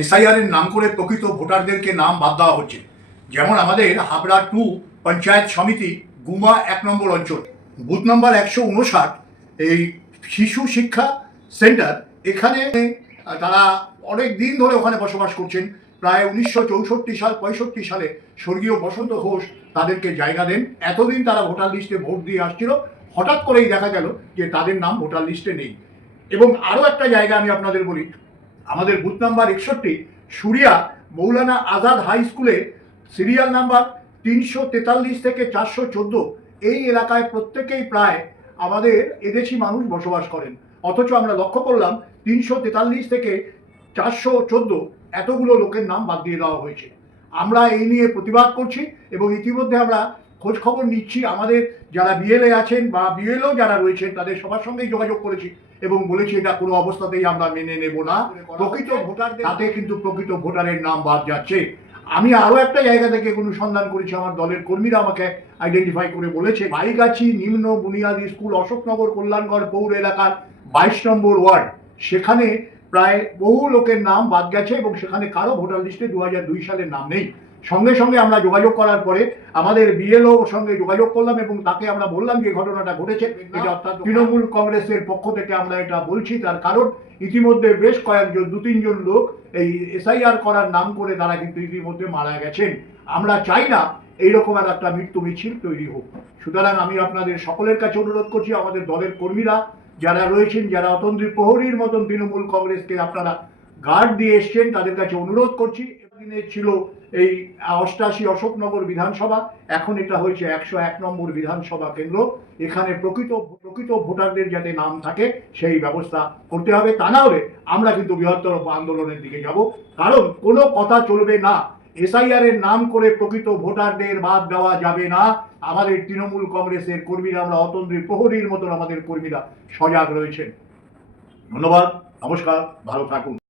SIR এর নাম করে প্রকৃত ভোটারদেরকে নাম বাদ দেওয়া হচ্ছে। যেমন আমাদের হাবড়া 2 পঞ্চায়েত সমিতি গুমা 1 নম্বর অঞ্চল, বুথ নম্বর 159, এই শিশু শিক্ষা সেন্টার, এখানে তারা অনেক দিন ধরে ওখানে বসবাস করছেন। প্রায় 1964 সাল 65 সালে স্বর্গীয় বসন্ত ঘোষ তাদেরকে জায়গা দেন। এতদিন তারা ভোটার লিস্টে ভোট দিয়ে আসছিল, হঠাৎ করেই দেখা গেল যে তাদের নাম ভোটার লিস্টে নেই। এবং আরও একটা জায়গা আমি আপনাদের বলি, আমাদের booth number 61 Surya Maulana Azad high স্কুলে সিরিয়াল নাম্বার 343 থেকে 414, এই এলাকায় প্রত্যেকেই প্রায় আমাদের এদেশি মানুষ বসবাস করেন। অথচ আমরা লক্ষ্য করলাম 343 থেকে 414 এতগুলো লোকের নাম বাদ দিয়ে দেওয়া হয়েছে। আমরা এই নিয়ে প্রতিবাদ করছি এবং ইতিমধ্যে আমরা খোঁজ খবর নিচ্ছি। আমাদের যারা বিএলএ আছেন বা বিএলও যারা রয়েছেন তাদের সবার সঙ্গেই যোগাযোগ করেছি এবং বলেছি এটা কোনো অবস্থাতেই আমরা মেনে নেব না। প্রকৃত ভোটারদের তাতে কিন্তু প্রকৃত ভোটারের নাম বাদ যাচ্ছে। আমি আরও একটা জায়গা থেকে অনুসন্ধান করেছি, আমার দলের কর্মীরা আমাকে আইডেন্টিফাই করে বলেছে, বাইগাছি নিম্ন বুনিয়াদী স্কুল অশোকনগর কল্যাণগড় পৌর এলাকার 22 নম্বর ওয়ার্ড, সেখানে প্রায় বহু লোকের নাম বাদ গেছে এবং সেখানে কারো ভোটার লিস্টে 2002 সালের নাম নেই। সঙ্গে সঙ্গে আমরা যোগাযোগ করার পরে আমাদের বিএলও সঙ্গে যোগাযোগ করলাম এবং তাকে আমরা বললাম যে ঘটনাটা ঘটেছে, এটা অর্থাৎ তৃণমূল কংগ্রেসের পক্ষ থেকে আমরা এটা বলছি। তার কারণ ইতিমধ্যে বেশ কয়েকজন 2-3 জন লোক এই এসআইআর করার নাম করে তারা কিন্তু ইতিমধ্যে মারা গেছেন। আমরা চাই না এইরকম একটা মৃত্যু মিছিল তৈরি হোক। সুতরাং আমি আপনাদের সকলের কাছে অনুরোধ করছি, আমাদের দলের কর্মীরা যারা রয়েছেন, যারা অতন্দ্রী প্রহরীর মতন তৃণমূল কংগ্রেসকে আপনারা গার্ড দিয়ে এসছেন, তাদের কাছে অনুরোধ করছি। দিনে ছিল এই 88 অশোকনগর বিধানসভা, এখন এটা হয়েছে 101 নম্বর বিধানসভা কেন্দ্র। এখানে প্রকৃত ভোটারদের যাতে নাম থাকে সেই ব্যবস্থা করতে হবে, তা না হলে আমরা কিন্তু বৃহত্তর আন্দোলনের দিকে যাব। কারণ কোনো কথা চলবে না, এসআইআর এর নাম করে প্রকৃত ভোটারদের বাদ দেওয়া যাবে না। আমাদের তৃণমূল কংগ্রেসের কর্মীরা, আমরা অতন্দ্রী প্রহরীর মতন আমাদের কর্মীরা সজাগ রয়েছেন। ধন্যবাদ, নমস্কার, ভালো থাকুন।